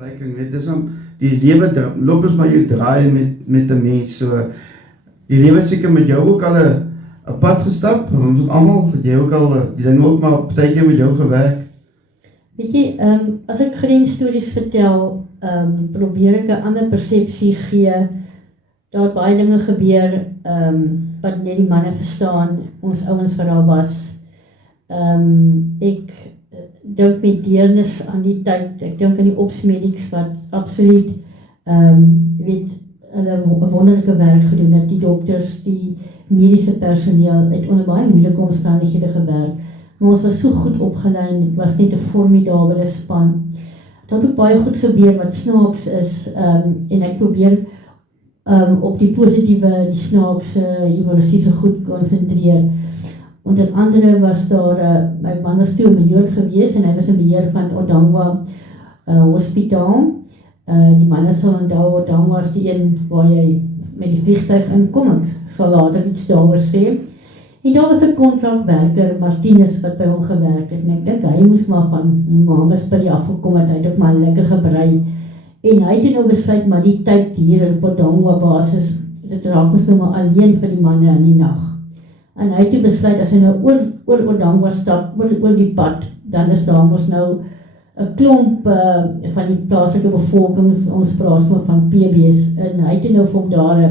vergelijking, weet, dis om die lewe, loop ons maar jou draai met 'n mens, so, die lewe het seker met jou ook al 'n pad gestap, ons almal, jy ook al, die ding ook maar partykeer met jou gewerk. Weet jy, as ek grensstories vertel, probeer ek 'n ander persepsie gee, daar baie dinge gebeur, wat net die manne verstaan, ons ouens wat daar was. Ek dink met deernis aan die tyd, ek dink aan die opsmedics wat absoluut, weet, hulle 'n wonderlike werk gedoen het, die dokters, die mediese personeel, het onder baie moeilike omstandighede gewerk, maar ons was so goed opgeleid, dit was net 'n formidabele span. Daar het ook baie goed gebeur wat snaaks is, en ek probeer op die positiewe, die snaakse, humoristiese goed konsentreer. Onder andere was daar, my man was toe 'n majoor gewees en hy was in beheer van Odangwa Hospitaal. Die manne sal onthou, Odangwa was die een waar jy met die vliegtuig inkom, ek sal later iets daaroor sê. En daar was 'n kontrakwerker, Martinus, wat by hom gewerk het, en ek dink hy moes maar van Mamasbury afgekom het, hy het ook maar lekker gebrei. En hy het nou besluit, maar die tyd hier op Odangwa basis, dit raak ons nou maar alleen vir die manne in die nag. En hy het toe besluit, as hy nou oor Odangwa stap, oor die pad, dan is daar mos nou 'n klomp van die plaaslike bevolkings, ons praat maar van PB's, en hy het nou vir hom daar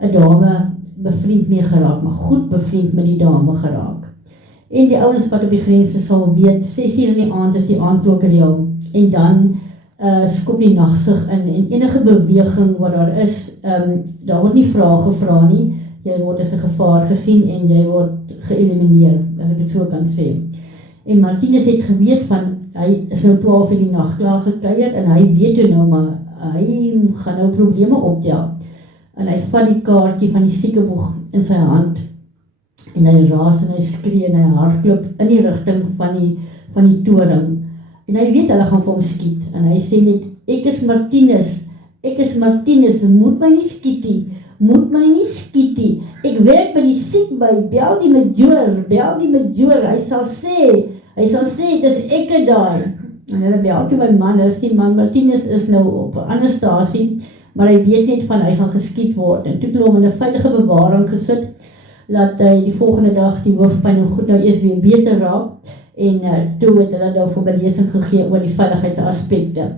'n dame bevriend mee geraak, maar goed bevriend met die dame geraak. En die ouens wat op die grense sal weet, 6:00 in die aand is die aandklokreël, en dan skop die nagsig in, en enige beweging wat daar is, daar word nie vrae gevra nie, jy word as 'n gevaar gesien, en jy word geëlimineer, as ek dit so kan sê. En Martinus het geweet van, hy is nou 12 in die nag klaar gekuier, en hy weet toe nou, maar hy gaan nou probleme optel. En hy vat die kaartjie van die siekeboeg in sy hand, en hy raas en hy skree en hy hardloop in die rigting van die toring. En hy weet hulle gaan vir hom skiet, en hy sê net, ek is Martinus, moet my nie skiet nie, ek werk by die siekby, bel die majoor, hy sal sê, dis ek daai. En hulle bel toe my man, hulle sê, man, Martinus is nou op 'n ander stasie, maar hy weet net van, hy gaan geskiet word, en toe het hom in 'n veilige bewaring gesit, laat hy die volgende dag die hoofpyn nou goed nou eers weer beter raak, en toe het hulle nou vir belesing gegee oor die veiligheidsaspekte.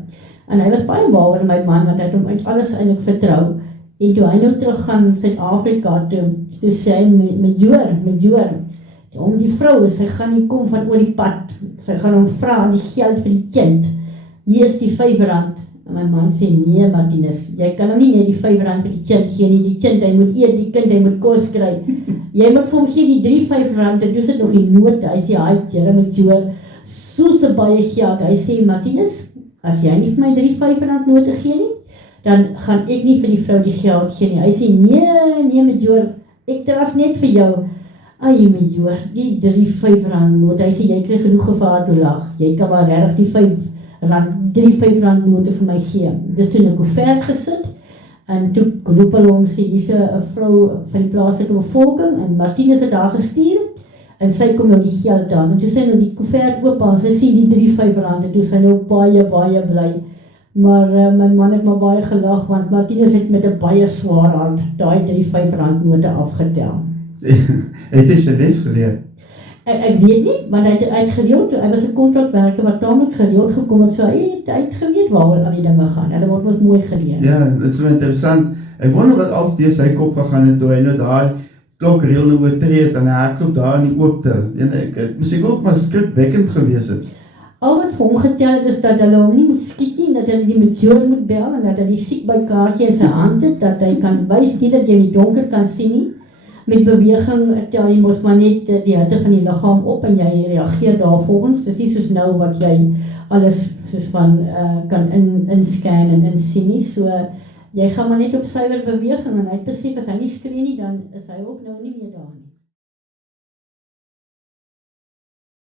En hy was baie baie my man, want hy het hom uit alles eintlik vertrou. En toe hy nou terug gaan Suid-Afrika toe sê hy, majoor, om die vrou, sy gaan nie kom van oor die pad, sy gaan hom vra die geld vir die kind, hier is die R5, en my man sê, nee Martinus, jy kan hom nie net die R5 vir die kind gee nie, die kind, hy moet eet, die kind, hy moet kos kry, jy moet vir hom gee die 3 R5, en toe sit nog die note, hy sê, hy jyre majoor, soos baie geld, hy sê, Martinus, as jy nie vir my 3 R5 note gee nie, dan gaan ek nie vir die vrou die geld gee nie. Hy sê, nee majoor, ek tras net vir jou. Ai majoor, die 3 R5 note, hy sê, jy kry genoeg gevaar toe lag, jy kan maar regtig die 3 R5 note vir my gee. Dis toe in 'n koevert gesit, en toe roep hulle hom, sê, hier's 'n vrou van die plaaslike bevolking, en Martinus het daar gestuur, en sy kom nou die geld aan, en toe sy nou die koevert oop, en sy sien die 3 R5, en toe sy nou baie bly. Maar my man het maar baie gelag, want Martinus het met 'n baie swaar hand daai 3 R5 note afgetel. Het hy sy les geleer? Ek weet nie, want hy het gereeld, hy was 'n kontrakwerker wat taamlik gereeld gekom het, so hy het geweet waaroor al die dinge gaan, hulle word ons mooi geleer. Ja, dit is so interessant, ek wonder wat als deur sy kop gegaan het, toe hy nou daai klokreël nou oortree het, en hy hardloop daar in die oopte, en ek moes ook maar skrikwekkend gewees het. Al wat vir hom getel het, is dat hulle hom nie moet skiet nie, dat hulle die majoor moet bel, en dat hy die siekbykaartjie in sy hand het, dat hy kan wys nie dat jy in die donker kan sien nie. Met beweging tel jy mos maar net die hitte van die liggaam op, en jy reageer daarvolgens. Dis nie soos nou wat jy alles soos van kan inscan en insien nie, so jy gaan maar net op suiwer beweging, en hy het besef, as hy nie skree nie, dan is hy ook nou nie meer daar nie.